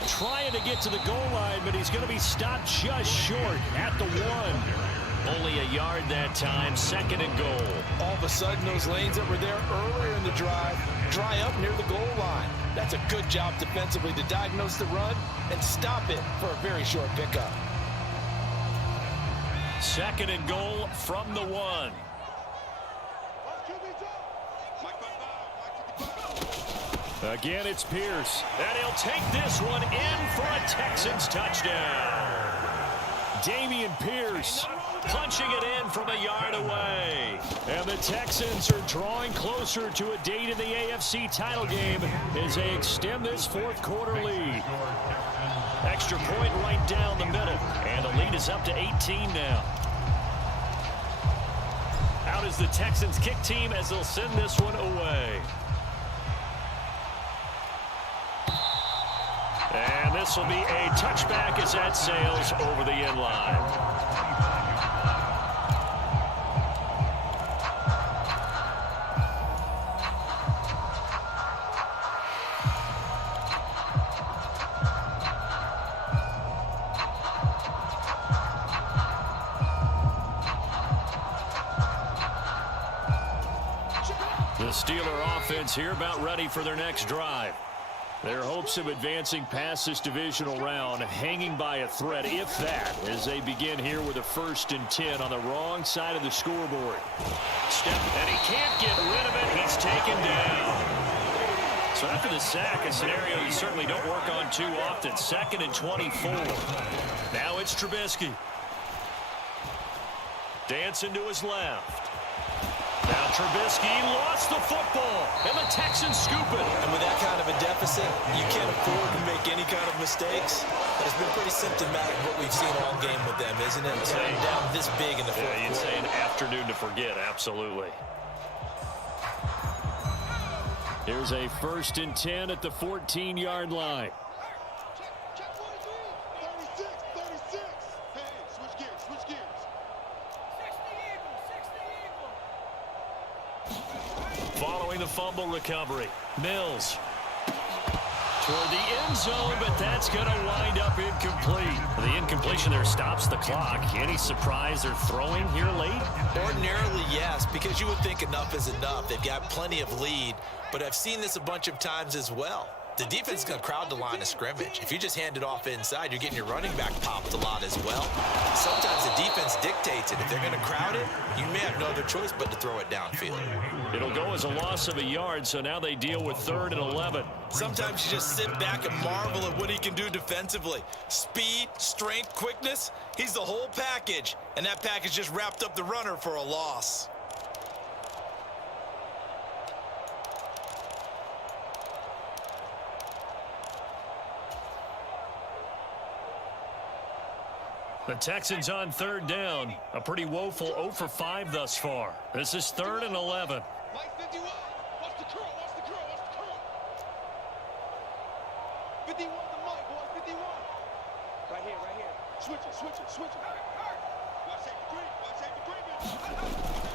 Trying to get to the goal line, but he's going to be stopped just short at the 1. Only a yard that time, 2nd and goal. All of a sudden, those lanes that were there earlier in the drive dry up near the goal line. That's a good job defensively to diagnose the run and stop it for a very short pickup. 2nd and goal from the 1. Again, it's Pierce. And he'll take this one in for a Texans touchdown. Damian Pierce punching it in from a yard away. And the Texans are drawing closer to a date in the AFC title game as they extend this 4th quarter lead. Extra point right down the middle. And the lead is up to 18 now. Out is the Texans kick team as they'll send this one away. And this will be a touchback as that sails over the end line. The Steeler offense here about ready for their next drive. Their hopes of advancing past this divisional round hanging by a thread, if that, as they begin here with a 1st and 10 on the wrong side of the scoreboard. Step, and he can't get rid of it. He's taken down. So after the sack, a scenario you certainly don't work on too often. 2nd and 24. Now it's Trubisky. Dancing to his left. Now Trubisky lost the football, and the Texans scoop it. And with that kind of a deficit, you can't afford to make any kind of mistakes. But it's been pretty symptomatic of what we've seen all game with them, isn't it? Turning down this big in the 4th quarter. You'd say an afternoon to forget, absolutely. Here's a 1st and 10 at the 14-yard line. Following the fumble recovery, Mills toward the end zone, but that's going to wind up incomplete. The incompletion there stops the clock. Any surprise they're throwing here late? Ordinarily, yes, because you would think enough is enough. They've got plenty of lead, but I've seen this a bunch of times as well. The defense is going to crowd the line of scrimmage. If you just hand it off inside, you're getting your running back popped a lot as well. Sometimes the defense dictates it. If they're going to crowd it, you may have no other choice but to throw it downfield. It'll go as a loss of a yard, so now they deal with 3rd and 11. Sometimes you just sit back and marvel at what he can do defensively. Speed, strength, quickness, he's the whole package. And that package just wrapped up the runner for a loss. The Texans on 3rd down. A pretty woeful 0 for 5 thus far. This is 3rd and 11. Mike 51. Watch the curl. Watch the curl. Watch the curl. 51 to Mike, boy. 51. Right here, right here. Switch it, switch it, switch it. Watch safety green. Watch safety green.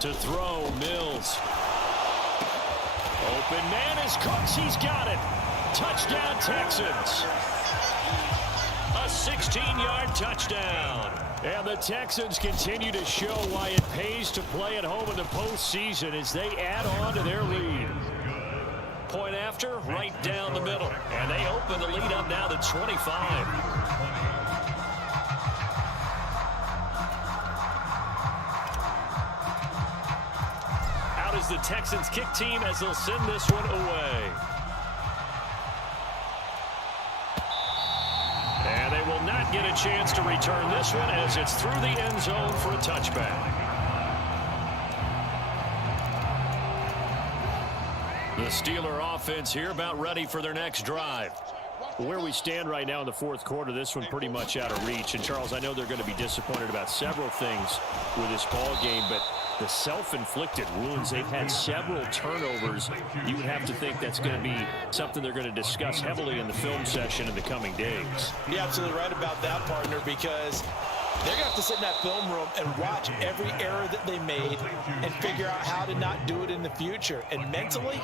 To throw, Mills. Open man is Cooks. He's got it. Touchdown, Texans. A 16-yard touchdown. And the Texans continue to show why it pays to play at home in the postseason as they add on to their lead. Point after, right down the middle. And they open the lead up now to 25. Out is the Texans kick team as they'll send this one away. not get a chance to return this one as it's through the end zone for a touchback. The Steeler offense here about ready for their next drive. Where we stand right now in the fourth quarter, this one pretty much out of reach. And, Charles, I know they're going to be disappointed about several things with this ball game, but the self-inflicted wounds, they've had several turnovers. You would have to think that's going to be something they're going to discuss heavily in the film session in the coming days. You're absolutely right about that, partner, because they're going to have to sit in that film room and watch every error that they made and figure out how to not do it in the future. And mentally,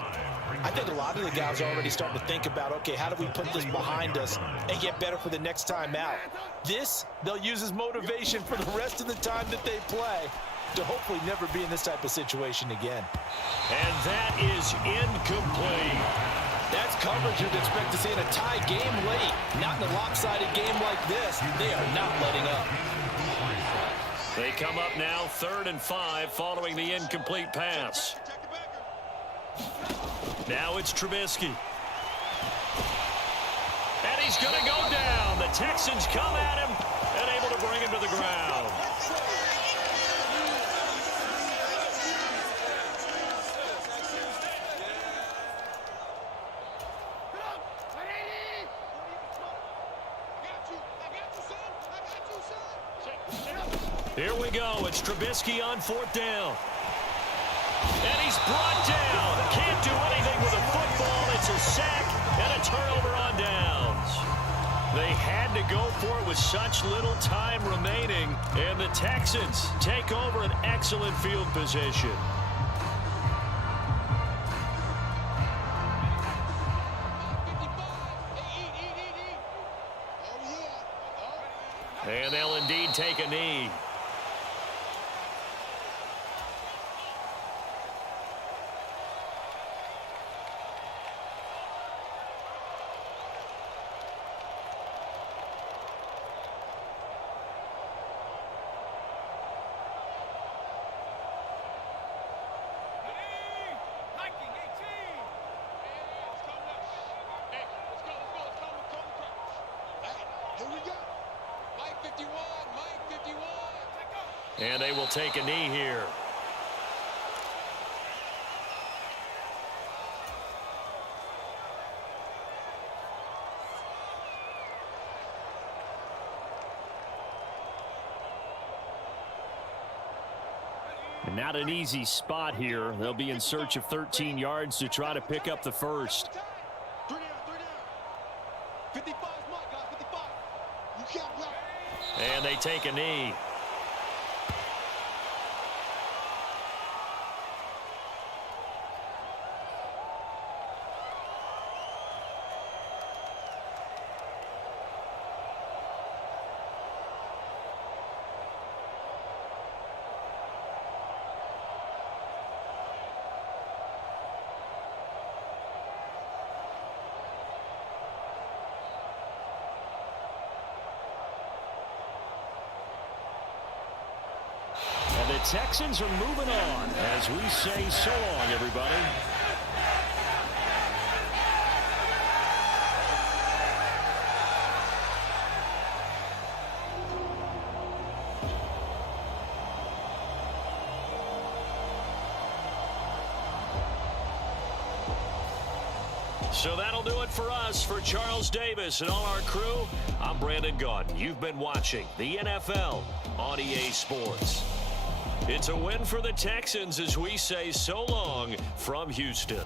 I think a lot of the guys are already starting to think about, okay, how do we put this behind us and get better for the next time out? This, they'll use as motivation for the rest of the time that they play to hopefully never be in this type of situation again. And that is incomplete. That's coverage you'd expect to see in a tie game late. Not in a lopsided game like this. They are not letting up. They come up now 3rd and 5 following the incomplete pass. Now it's Trubisky. And he's going to go down. The Texans come at him and able to bring him to the ground. Here we go. It's Trubisky on 4th down. And he's brought down. Can't do anything with a football. It's a sack and a turnover on downs. They had to go for it with such little time remaining. And the Texans take over an excellent field position. And they'll indeed take a knee. And they will take a knee here. And not an easy spot here. They'll be in search of 13 yards to try to pick up the first. 3 down. 55 is mine, guys. 55. You can't block. And they take a knee. The Texans are moving on as we say so long, everybody. So that'll do it for us. For Charles Davis and all our crew, I'm Brandon Gaudin. You've been watching the NFL on EA Sports. It's a win for the Texans as we say so long from Houston.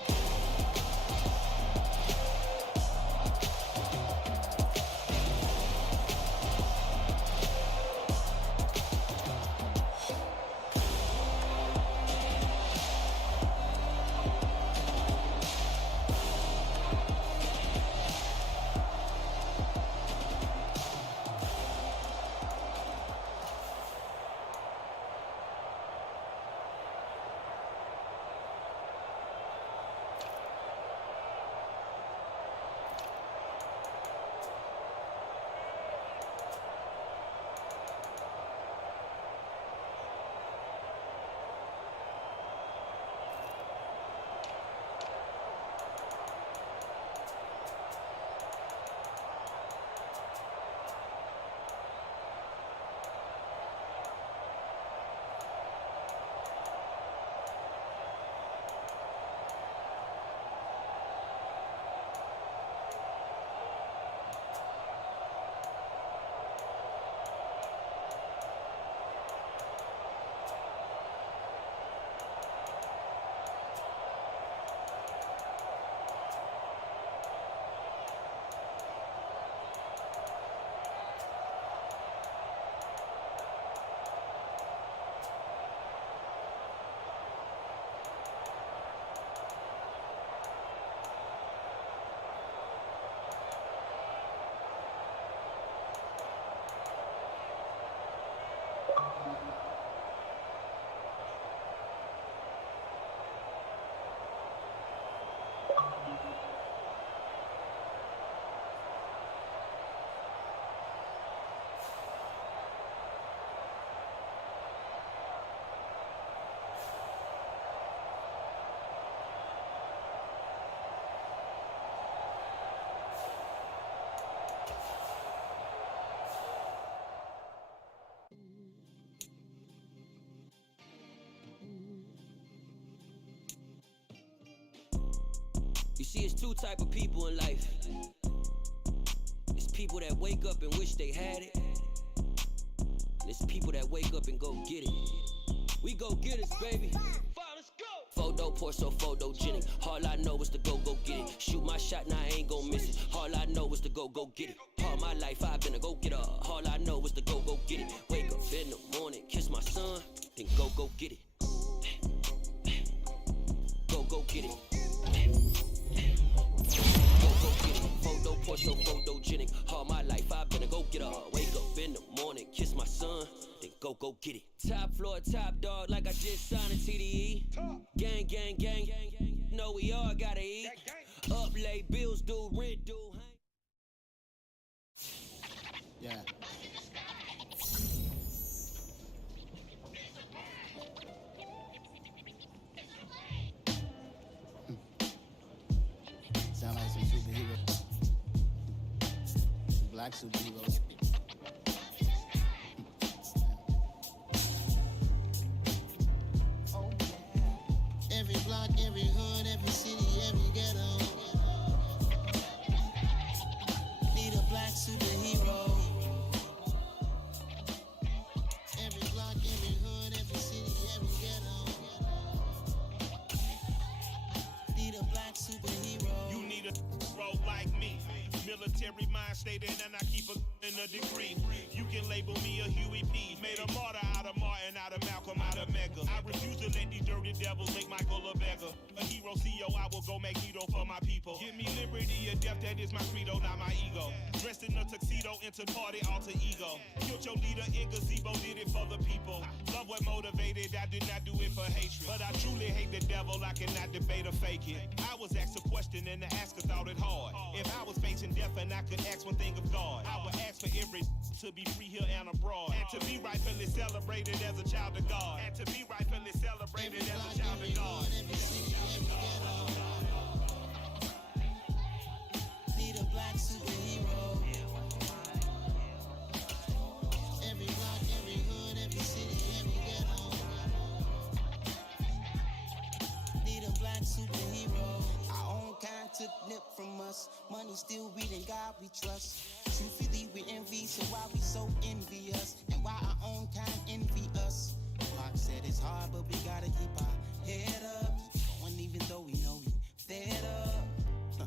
You see, it's two type of people in life. It's people that wake up and wish they had it. And it's people that wake up and go get it. We go get it, baby. Photo poor, so photogenic. All I know is to go get it. Shoot my shot, now I ain't gon' miss it. All I know is to go get it. All my life I've been a go-getter. All I know is to go get it. Wake up in the morning, kiss my son, then go get it. Go get it. Go get it. Photo poor, so photogenic. All my life I've been a go-getter. Wake up in the morning, kiss my son, then go get it. Top floor, top dog, like I just signed a TDE. Gang, gang, gang, gang, gang. No, we all gotta eat. Up late, bills due, rent due. Yeah. Sound like some superheroes. Black superheroes. Every block, every hood, every city, every ghetto. Need a black superhero. Every block, every hood, every city, every ghetto. Need a black superhero. You need a role like me. Military mind stated, and I keep in a degree. You can label me a Huey P. Made a martyr out of Martin, out of Malcolm, out of Mega. I refuse to let these dirty devils make Michael a beggar. A hero CEO, I will go Magneto for my people. Give me liberty or death, that is my credo, not my ego. Dressed in a tuxedo, entered party, alter ego. Killed your leader in gazebo, did it for the people. Love what motivated, I did not do it for hatred. But I truly hate the devil, I cannot debate or fake it. I was asked a question and the asker thought it hard. If I was facing death and I could ask one thing of God, I would ask for every to be free here and abroad. And to be rightfully celebrated as a child of God. And to be rightfully celebrated as a child of God. Need a black superhero. Every block, every hood, every city, every ghetto. Need a black superhero. Our own kind took nip from us. Money still reading God we trust. Truthfully we envy, so why we so envious?